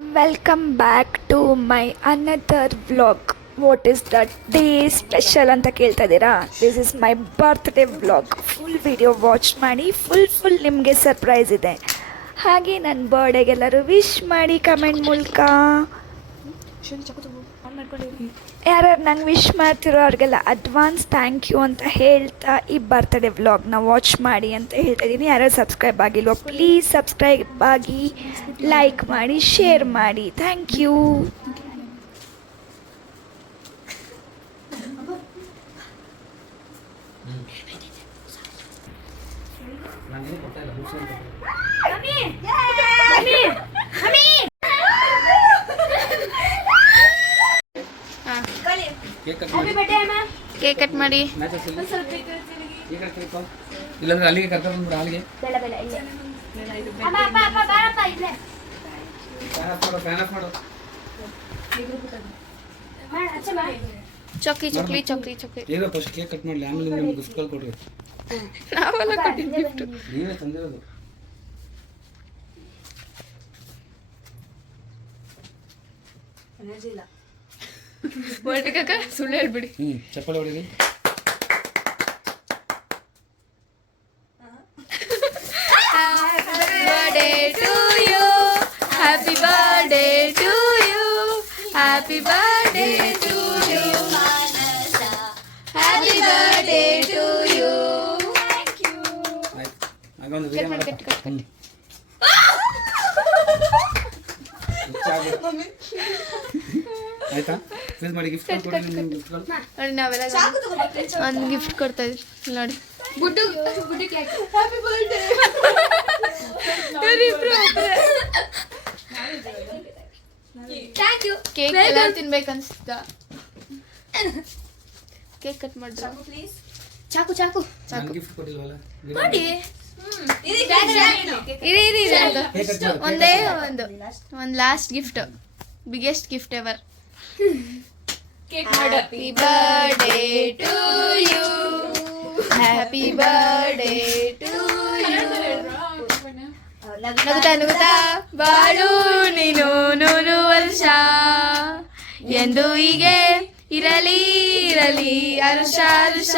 Welcome back to my another vlog. What is the day special ಅಂತ ಕೇಳ್ತಾ ಇದ್ದೀರಾ? This is my birthday vlog. Full video watch ಮಾಡಿ, full ನಿಮಗೆ surprise ಇದೆ. ಹಾಗೆ ನನ್ನ ಬರ್ಡೇಗೆಲ್ಲರೂ ವಿಶ್ ಮಾಡಿ ಕಮೆಂಟ್ ಮೂಲಕ. ಯಾರ್ಯಾರು ನಂಗೆ ವಿಶ್ ಮಾಡ್ತಿರೋ ಅವ್ರಿಗೆಲ್ಲ ಅಡ್ವಾನ್ಸ್ ಥ್ಯಾಂಕ್ ಯು ಅಂತ ಹೇಳ್ತಾ ಈ ಬರ್ತ್ಡೇ ವ್ಲಾಗ್ನ ವಾಚ್ ಮಾಡಿ ಅಂತ ಹೇಳ್ತಾ ಇದ್ದೀನಿ. ಯಾರ್ಯಾರು ಸಬ್ಸ್ಕ್ರೈಬ್ ಆಗಿಲ್ವೋ ಪ್ಲೀಸ್ ಸಬ್ಸ್ಕ್ರೈಬ್ ಆಗಿ, ಲೈಕ್ ಮಾಡಿ, ಶೇರ್ ಮಾಡಿ. Thank you. ಕೇಕ್ ಕಟ್ ಮಾಡಿ. ಇಲ್ಲಾಂದ್ರೆ ಅಲ್ಲಿಗೆ ಕರ್ಕೊಂಡು ಬಂದ್ಬಿಡ. ಅಲ್ಲಿಗೆ ಚೊಕ್ಲಿ ಚೊಕ್ಲಿ ಚೊಕ್ಲಿ ಚೊಕ್ಲಿ ಈಗ ಫಸ್ಟ್ ಕೇಕ್ ಕಟ್ ಮಾಡಲಿ, ಆಮೇಲೆ ನಿಮ್ಗೆ ಗಿಫ್ಟ್ ಕೊಡ್ರಿ. ನಾವೆಲ್ಲ ಕೊಟ್ಟಿದ್ದು ಗಿಫ್ಟ್ ನೀವೇ ತಂದಿರೋದು. ಹೊರಟಿಕ ಸುಳ್ಳು ಹೇಳ್ಬಿಡಿ. ಚಪ್ಪಲಿ ಹೊಡೀರಿ. Happy birthday to you, happy birthday to you, happy birthday to you. ಆಯ್ತು, ಹಾಗೊಂದು ವಿಡಿಯೋ ಮಾಡಿ. ಆಯ್ತಾ? ಫೀಸ್ ಮಾಡಿ ಗಿಫ್ಟ್ ಕೊಡಿ. ನಿಮ್ಗೆ ಗಿಫ್ಟ್ ನೋಡಿ ನಾವೆಲ್ಲ ಒಂದು ಗಿಫ್ಟ್ ಕೊಡ್ತಾ ಇದ್ವಿ ನೋಡಿ. ಕೇಕ್ ಎಲ್ಲ ತಿನ್ಬೇಕನ್ಸ್ತ. ಕೇಕ್ ಕಟ್ ಮಾಡ್ರಿ. ಚಾಕು ಚಾಕು ನಾನು ಗಿಫ್ಟ್ ಕೊಟ್ಟಿಲ್ವಲ್ಲ? ಒಂದೇ ಒಂದು last gift, biggest gift ever. Happy birthday to you, happy birthday to you. ನಗುತ್ತಾ ನಗುತ್ತಾ ಬಾಳು ನೀನು 100 ವರ್ಷ ಎಂದು ಹೀಗೆ ಇರಲಿ ಇರಲಿ ಅರುಷ ಅರುಷ.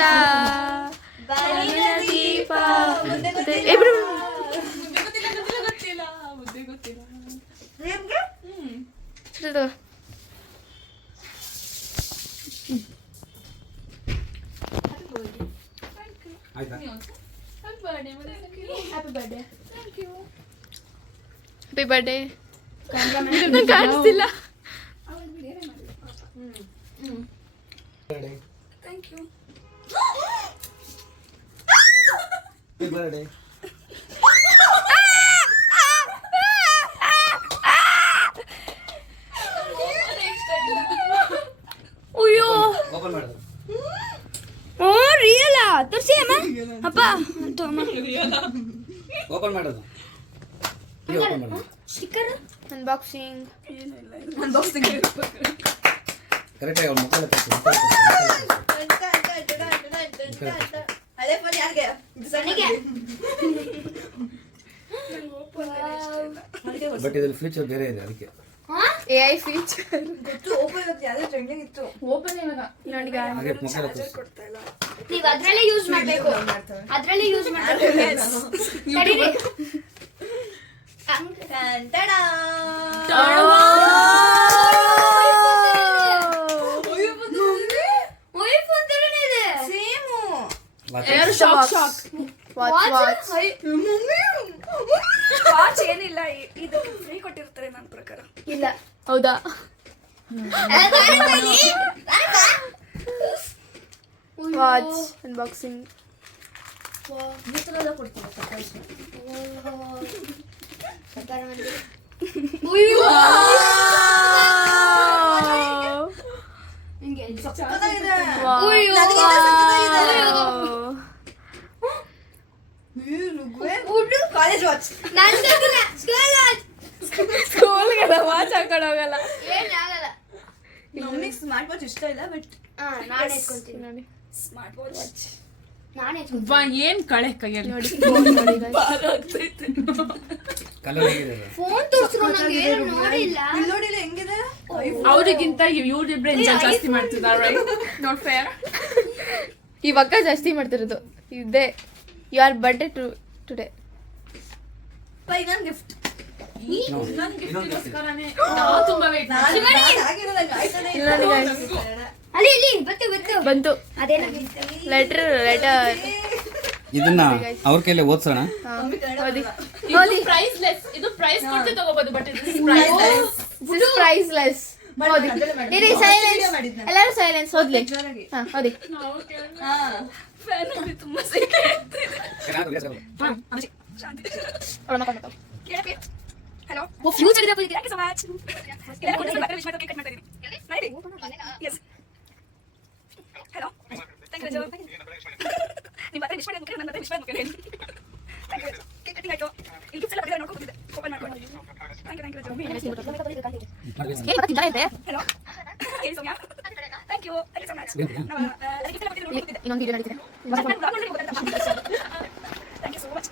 ದೀಪ ಆಯ್ತಾ? Happy birthday. ಕಾಣಿಸ್ತಿಲ್ಲ. Thank you. Happy birthday. ಅಯ್ಯೋ ಓಪನ್ ಮಾಡು. ಓ ರಿಯಲ್ ತೋರಿಸಿ ಅಮ್ಮ. ಅಪ್ಪ ಓಪನ್ ಮಾಡೋದು. ಈಗ ಓಪನ್ ಮಾಡು. Sticker unboxing. ಕರೆಕ್ಟ್ ಆಗಿ ಅವ್ರ ಮುಖ ಬಟ್ ಇದ್ರಲ್ಲಿ ಫ್ಯೂಚರ್ ಬೇರೆ ಇದೆ, ಅದಕ್ಕೆ AI ಫೀಚರ್ ಹಾಗೆ ಮುಖ ನೀವು ಅದರಲ್ಲೇ ಯೂಸ್ ಮಾಡಬೇಕು, ಅದರಲ್ಲೇ ಯೂಸ್ ಮಾಡಬೇಕು. ವಾಚ್ ಏನಿಲ್ಲ, ಇದಕ್ಕೆ ಫ್ರೀ ಕೊಟ್ಟಿರ್ತಾರೆ ನನ್ನ ಪ್ರಕಾರ. ಇಲ್ಲ ಹೌದಾ? Watch unboxing. College watch. ಸ್ಕೂಲ್ಗೆಲ್ಲ ವಾಚ್ ಹಾಕೊಂಡು ಹೋಗಲ್ಲ. ನಮ್ಗೆ ಸ್ಮಾರ್ಟ್ ವಾಚ್ ಇಷ್ಟ ಇಲ್ಲ, ಬಟ್ ನಾನು ಎತ್ಕೊಂತೀನಿ ನೋಡಿ. ಸ್ಮಾರ್ಟ್ ವಾಚ್ ನಾನೇ ಏನ್ ಕಳೆ ಕೈಯಲ್ಲಿ ನೋಡಿ. ಭಾರ ಆಗ್ತೈತೆ. ಕಲರ್ ಹೇಗಿದೆ ಅದು? ಫೋನ್ ತೋರಿಸ್ರು ನಂಗೆ ನೋಡಿಲ್ಲ. ನೋಡಿಲ್ಲ ಹೆಂಗಿದೆ ಅವ್ರಿಗಿಂತ ಇವ್ರಿಬ್ರೆ ಎಂಜಾಯ್ ಜಾಸ್ತಿ ಮಾಡ್ತಿದ್ದಾರೆ ನಾಟ್ ಫೇರ್. ಇವಾಗ ಜಾಸ್ತಿ ಮಾಡ್ತಿರೋದು ಇದೇ ಯು ಆರ್ ಬರ್ಡೇ ಟುಡೇ. ಬೈ ನನ್ ಗಿಫ್ಟ್. ತುಂಬಾ ವೇಟ್ ಅಲ್ಲಿ ಇಲ್ಲಿ ಬತ್ತು ಬಂತು ಅದೇನ ಲೆಟರ್ ಇದನ್ನ ಅವ್ರ ಕೈಲೇ ಓದ್ಸೋಣ. ಓದಿ ಪ್ರೈಸ್ಲೆಸ್. ಇದು ಪ್ರೈಸ್ ಕೊಟ್ಟು ತಗೋಬಹುದು ಬಟ್ ಇದು ಪ್ರೈಸ್ಲೆಸ್. ಓದಿ ಇರಿ ಸೈಲೆನ್ಸ್ ಎಲ್ಲರೂ ಸೈಲೆನ್ಸ್. ಓದ್ಲಿ ಓದಿ. ತುಂಬಾ ಸಿಕ್ಕೆ ಹಲೋ ಫ್ಯೂಚರ್ ಇದೆ thank you so much. Hello thank you ನಿಮ್ಮ ಹತ್ರ ವಿಶ್ ಮಾಡಿ ನನ್ನ ಹತ್ರ ವಿಶ್ ಮಾಡಿ ಥ್ಯಾಂಕ್ ಯು. ಕೇಕ್ ಕಟಿಂಗ್ ಆಯ್ತು. ಇಲ್ಲಿ ಗಿಫ್ಟ್ಸ್ ಎಲ್ಲ ಬರ್ತಿದೆ ನೋಡ್ಕೊಂಡು ಓಪನ್ ಮಾಡ್ಕೊಂಡು. ಥ್ಯಾಂಕ್ ಯು ಹಲೋ ಹೇಳಿ Soumya. Thank you so much. ಇನ್ನೊಂದು ವಿಡಿಯೋ ನಡೀತಿದೆ. Thank you so much.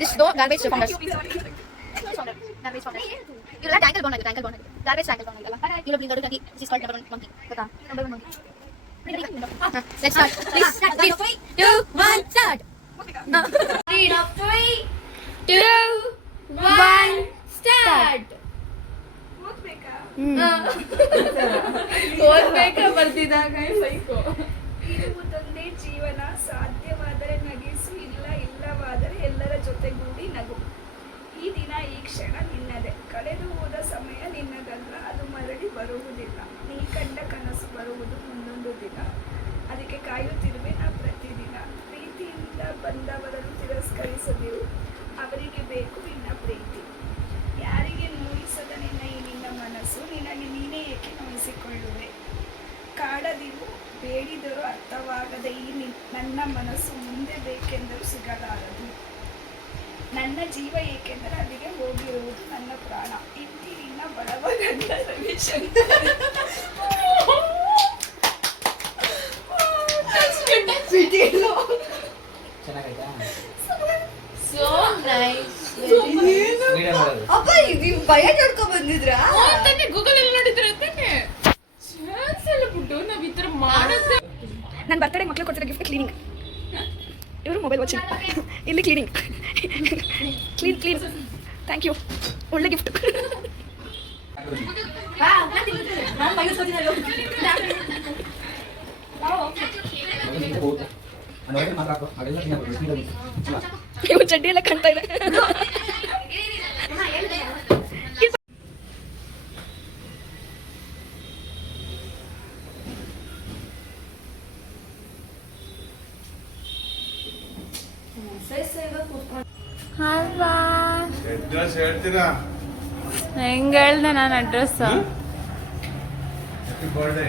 This door garbage founders. You like ankle bone garbage ankle bone you will bring out the this is called number 1 monkey kata number 1 monkey. Let's start. Please start. 3 2 1 start. 3 2 1 start. ಓದ್ಬೇಕಾ ಬರ್ತಿದ್ದಾಗ psycho. ಇರುವುದೊಂದೇ ಜೀವನ, ಸಾಧ್ಯವಾದರೆ ನಗಿಸು, ಇಲ್ಲವಾದರೆ ಎಲ್ಲರ ಜೊತೆಗೂಡಿ ನಗು. ಈ ದಿನ ಈ ಕ್ಷಣ ನಿನ್ನದೇ, ಕಳೆದು ಹೋದ ಸಮಯ ನಿನ್ನದಲ್ಲ, ಅದು ಮರಳಿ ಬರುವುದಿಲ್ಲ. ನೀ ಕಂಡ ಕನಸು ಬರುವುದು ಮುಂದೊಂದು ದಿನ, ಅದಕ್ಕೆ ಕಾಯುತ್ತಿರುವೆ ನಾ ಪ್ರತಿದಿನ. ಪ್ರೀತಿಯಿಂದ ಬಂದವರನ್ನು ತಿರಸ್ಕರಿಸದಿರು, ಅವರಿಗೆ ಬೇಕು ನಿನ್ನ ಪ್ರೀತಿ. ಯಾರಿಗೆ ನೋಯಿಸದ ನಿನ್ನ ಈ ನಿನ್ನ ಮನಸ್ಸು, ನಿನಗೆ ನೀನೇ ಏಕೆ ನೋಯಿಸಿಕೊಳ್ಳುವೆ. ಕಾಡದಿರು ಬೇಡಿದರೂ ಅರ್ಥವಾಗದ ಈ ನನ್ನ ಮನಸ್ಸು, ಮುಂದೆ ಬೇಕೆಂದರೂ ಸಿಗಲಾರದು. ನನ್ನ ಜೀವ ಏಕೆಂದರೆ ಅಲ್ಲಿಗೆ ಹೋಗಿರುವುದು ನನ್ನ ಪ್ರಾಣ. ಇಂತಿ ನಿನ್ನ ಬಡವ ಗಂಡ ರವಿಶಂಕರ್. ಚೆನ್ನಾಗೈತಾ? So nice. ವಿಡಿಯೋ ಮಾಡೋದು. ಅಪ್ಪ ನೀವು ಭಯ ನೋಡ್ಕೊಂಡ್ ಬಂದಿದ್ರಾ? ತಾನೆ ಗೂಗಲ್ ಅಲ್ಲಿ ನೋಡಿದ್ರೆ ತಾನೆ ಚಾನ್ಸ್ ಎಲ್ಲ ಬಿಟ್ಟು ನಾವ್ ಈ ತರ ಮಾಡೋದು. ನನ್ನ ಬರ್ತಡೇ ಮಕ್ಕಳು ಕೊಡ್ತಿರೋ ಗಿಫ್ಟ್ ಕ್ಲೀನಿಂಗ್. ಇವರು ಮೊಬೈಲ್ ವಾಚಿಂಗ್, ಇಲ್ಲಿ ಕ್ಲೀನಿಂಗ್. Clean thank you. ಒಳ್ಳೆ ಗಿಫ್ಟ್. ಇವು ಚಡ್ಡಿ ಎಲ್ಲ ಕಾಣ್ತಾ ಇದೆ. ಅಡ್ರೆಸ್ ಹೇಳ್ತೀರಾ? ಹೆಂಗ್ ಹೇಳ್ದೆ ನಾನು ಅಡ್ರೆಸ್? Happy birthday.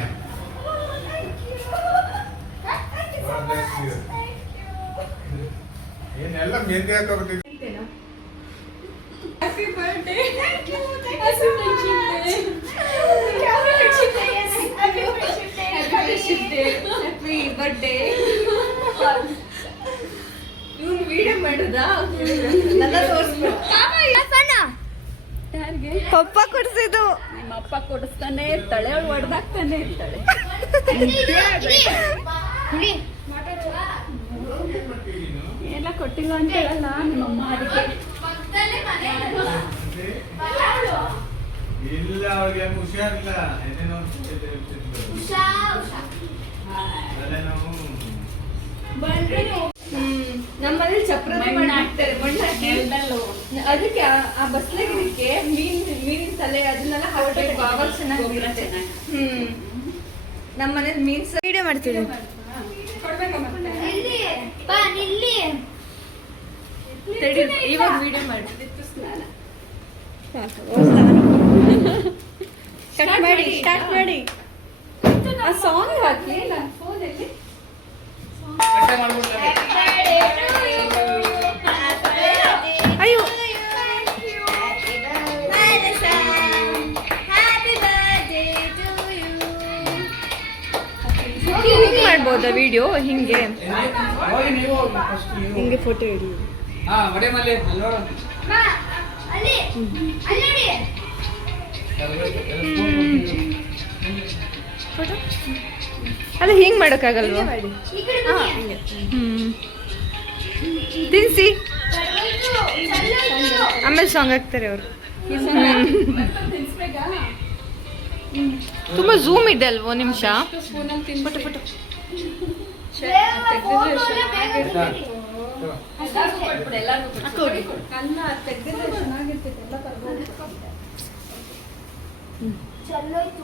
ಏನೆಲ್ಲ ಮೇಲ್ಗೆ ಹಾಕೋಬಿಟ್ಟಿದ್ದೆ. Happy birthday. Happy birthday. ಇವ್ನು ವಿಡಿಯೋ ಮಾಡಿದ್ರಾ? ನನ್ನ ತೋರಿಸ್ಬೇಕು. ಯಾರಿಗೆ? ಪಪ್ಪ ಕೊಡ್ಸಿದ್ದು. ನಿಮ್ಮ ಅಪ್ಪ ಕೊಡಿಸ್ತಾನೆ ಇರ್ತಾಳೆ, ಅವಳು ಹೊಡೆದಾಕ್ತಾನೆ ಇರ್ತಾಳೆ. ಎಲ್ಲ ಕೊಟ್ಟಿಲ್ಲ ಅಂತ ಹೇಳಲ್ಲ ನಿಮ್ಮಮ್ಮ, ಅದಕ್ಕೆ ಇಲ್ಲ ಅವ್ರಿಗೆ ಏನು ಹುಷಾರಿಲ್ಲ. ಏನೇನೋ ತಲೆನೋವು. ನಮ್ಮಲ್ಲಿ ಚಪ್ರನೇ ಮಣ್ಣು ಹಾಕ್ತಾರೆ, ಮಣ್ಣು ಹಾಕಿ ಅದಕ್ಕೆ ಆ ಬಸ್ಲಾಗಿದ್ದಕ್ಕೆ ಮೀನಿನ ತಲೆ ಅದನ್ನೆಲ್ಲ ಹಾಕ್ಬೇಕು, ಆವಾಗ ಚೆನ್ನಾಗಿರುತ್ತೆ. ನಮ್ಮ ಮನೇಲಿ ಮೀನ್ ವಿಡಿಯೋ ಮಾಡ್ತೀವಿ. ಇವಾಗ ವಿಡಿಯೋ ಮಾಡಿ ಸ್ಟಾರ್ಟ್ ಮಾಡಿ ಆ ಸಾಂಗ್ ಹಾಕಿ ನನ್ನ ಫೋನಲ್ಲಿ. ಅಯ್ಯೋ ಮಾಡ್ಬೋದಾ ವಿಡಿಯೋ ಹಿಂಗೆ ಹೋಗಿ ನೀವು ಹೋಗಿ ಫಸ್ಟ್ ನೀವು ಹಿಂಗೆ ಫೋಟೋ ಇಡಿ ಹಾ ಮಡೆ ಮಲ್ಲೆ ಅಲ್ಲಿ ನೋಡು ಅಲ್ಲಿ ಅಲ್ಲಿ ನೋಡಿ ಅಲ್ಲ ಹಿಂಗೆ ಮಾಡೋಕ್ಕಾಗಲ್ವಾ ಈ ಕಡೆ ಬನ್ನಿ. ತಿನ್ಸಿ ಚಲ್ಲೋಯ್ತು. ಆಮೇಲೆ ಸಾಂಗ್ ಹಾಕ್ತಾರೆ ಅವರು ತುಂಬ ಝೂಮ್ ಇದೆ ಅಲ್ವೋ ನಿಮಿಷ ಫೋಟೋ ಫೋಟೋ ಬೇಗ ಫೋಟೋನ ಬೇಗ ತೆಗೀರಿ. ಚಲ್ಲೋಯ್ತು.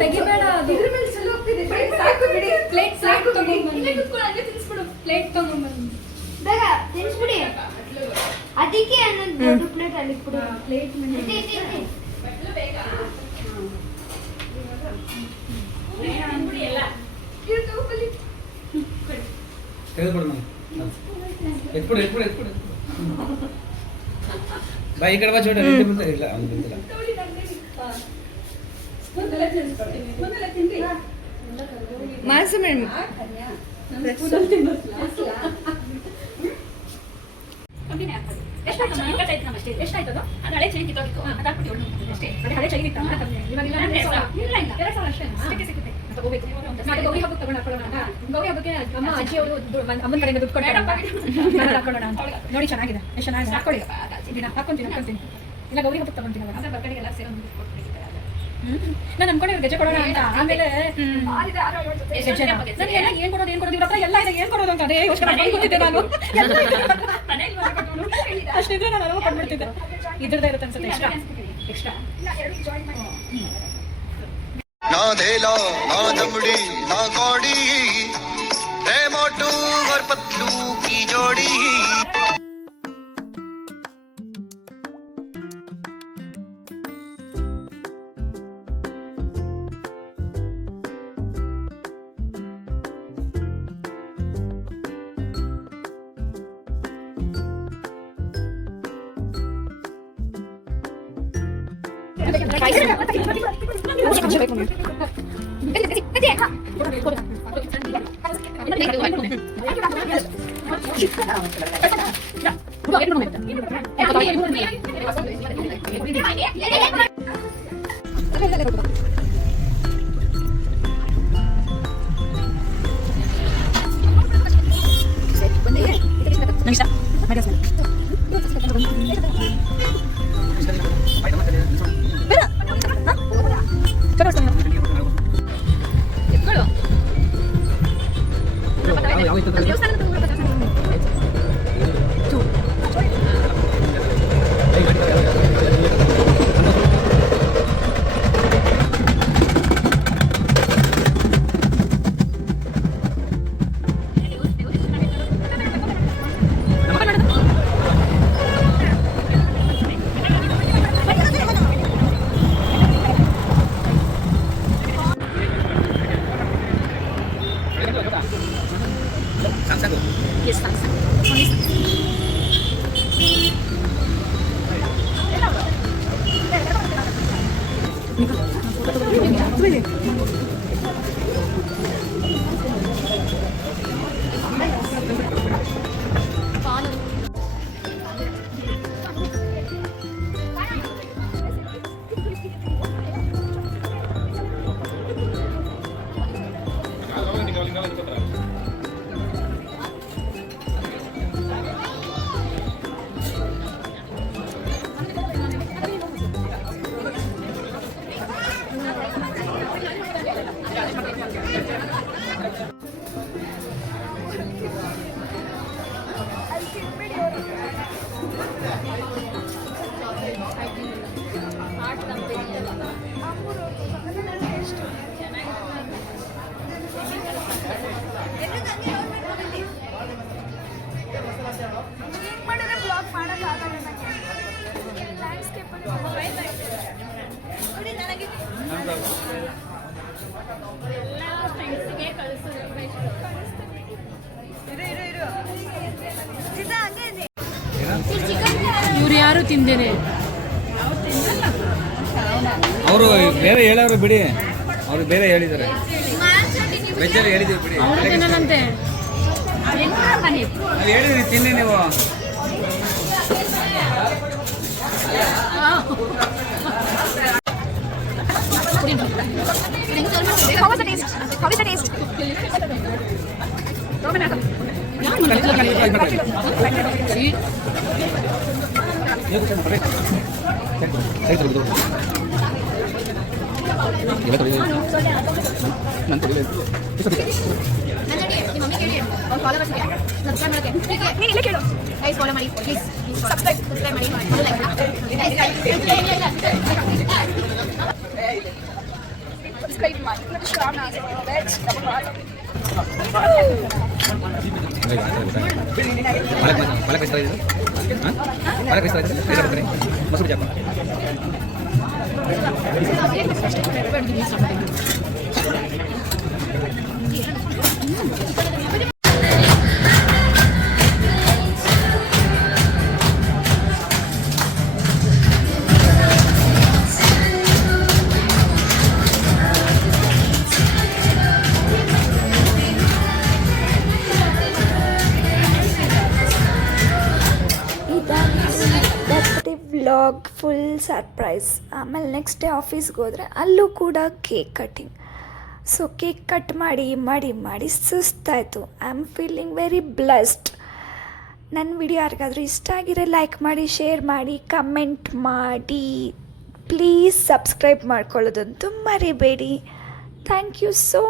ತೆಗಿಬೇಡ ಇದ್ರ ಮೇಲೆ ಚಲೋ ಹೋಗ್ತಿದೆ ಸಾಕು ಬಿಡಿ ಪ್ಲೇಟ್ ಸಾಕು ಪ್ಲೇಟ್ ತಗೊಂಡ್ಬಂದು ಬೇಗ ತಿನ್ಸ್ಬಿಡಿ. ಅದಕ್ಕೆ ಅನ್ನೊಂದು ದೊಡ್ಡ ಪ್ಲೇಟ್ ಅಲ್ಲಿ ಕೊಡು. ಪ್ಲೇಟ್ ಇದೆ, ಇದೆ, ಇದೆ. ತೆಗೆದುಕೊಡು ನಾನು ಎತ್ಕೊಡು ಎತ್ಕೊಡು ಎತ್ಕೊಡು ಬಾ ಈ ಕಡೆ ಬಾ ಚೋಟ ಇಲ್ಲ ಅವ್ನು ಬಂದಿಲ್ಲ ಮಾಸ ಮೇಡಮ್ ಎಷ್ಟಾಯ್ತದು ಅದು ಹಳೆ ಚೈನ್ ಕಿತ್ತೋಗಿತ್ತು ಅದು ಹಾಕ್ಬಿಟ್ಟು ಅಷ್ಟೇ ಅದು ಹಳೆ ಚೈನ್ ಇತ್ತು ಇವಾಗ ಇಲ್ಲ 2,000 ಅಷ್ಟೇ ಸಿಗುತ್ತೆ ತಗೋಬೇಕು ಮತ್ತೆ ಗೌರಿ ಹಬ್ಬಕ್ಕೆ ತಗೊಂಡು ಹಾಕೊಳ್ಳೋಣ ಗೌರಿ ಹಬ್ಬಕ್ಕೆ ಅಮ್ಮ ಅಜ್ಜಿ ಅವರು ಅಮ್ಮನ ಕಡೆಯಿಂದ ದುಡ್ಡು ಕೊಟ್ಟು ಹಾಕೊಳ್ಳೋಣ ನೋಡಿ ಚೆನ್ನಾಗಿದೆ ಎಷ್ಟು ಚೆನ್ನಾಗಿದೆ ಹಾಕೊಳ್ಳಿ ದಿನ ಹಾಕೊಂತೀನಿ ಇಲ್ಲ ಗೌರಿ ಹಬ್ಬಕ್ಕೆ ತಗೊಂತೀನಿ ಅವಾಗ ಬರ್ಕಡೆಗೆಲ್ಲ ಸೇರೋ ನಾನು ಅನ್ಕೊಂಡೆ ಗಜ ಕೊಡೋಣ ಅಂತ ಆಮೇಲೆ ನಾನು ಎಲ್ಲ ಏನ್ ಕೊಡೋದು ಇವ್ರ ಹತ್ರ ಎಲ್ಲ ಇದೆ ಏನ್ ಕೊಡೋದು ಅಂತ ಅದೇ ಯೋಚನೆ ಮಾಡ್ಕೊಂಡು ಕೂತಿದ್ದೆ ನಾನು ಅಷ್ಟಿದ್ರೆ ನಾನು ಅನುಭವ ಕಂಡ್ಬಿಡ್ತಿದ್ದೆ ಇದ್ರದ್ದೇ ಇರುತ್ತೆ ಅನ್ಸುತ್ತೆ ಎಕ್ಸ್ಟ್ರಾ ना धेला ना दमड़ी ना कौड़ी है मोटू और पतलू की जोड़ी ಇವ್ರು ಯಾರು ತಿಂದೇನೆ ಅವರು ಬೇರೆ ಹೇಳೋರು ಬಿಡಿ ಅವ್ರು ಬೇರೆ ಹೇಳಿದ್ದಾರೆ ಮಾಡ್ಸೋಟಿ ನೀವು ವೆಜ್ಜಲ್ಲಿ ಹೇಳಿದ್ದೀವಿ ಬಿಡಿ ನಾವು ಹೇಳಿದ್ವಿ ತಿನ್ನಿ ನೀವು. ಫಾಲೋ ಮಾಡಿ ಪ್ಲೀಸ್ ಸಬ್ಸ್ಕ್ರೈಬ್ ಮಾಡಿ ಮೊಸರು ಜಾಪ ಬರ್ತ್ಡೇ ವ್ಲಾಗ್ ಫುಲ್ ಸರ್ಪ್ರೈಸ್. ಆಮೇಲೆ ನೆಕ್ಸ್ಟ್ ಡೇ ಆಫೀಸ್ಗೆ ಹೋದರೆ ಅಲ್ಲೂ ಕೂಡ cake cutting. So cake cut ಮಾಡಿ ಮಾಡಿ ಮಾಡಿ ಸುಸ್ತಾಯಿತು. I am feeling very blessed. ನನ್ನ ವಿಡಿಯೋ ಯಾರಿಗಾದರೂ ಇಷ್ಟ ಆಗಿರೋ ಲೈಕ್ ಮಾಡಿ, ಶೇರ್ ಮಾಡಿ, ಕಮೆಂಟ್ ಮಾಡಿ. ಪ್ಲೀಸ್ ಸಬ್ಸ್ಕ್ರೈಬ್ ಮಾಡ್ಕೊಳ್ಳೋದಂತೂ ಮರಿಬೇಡಿ. Thank you so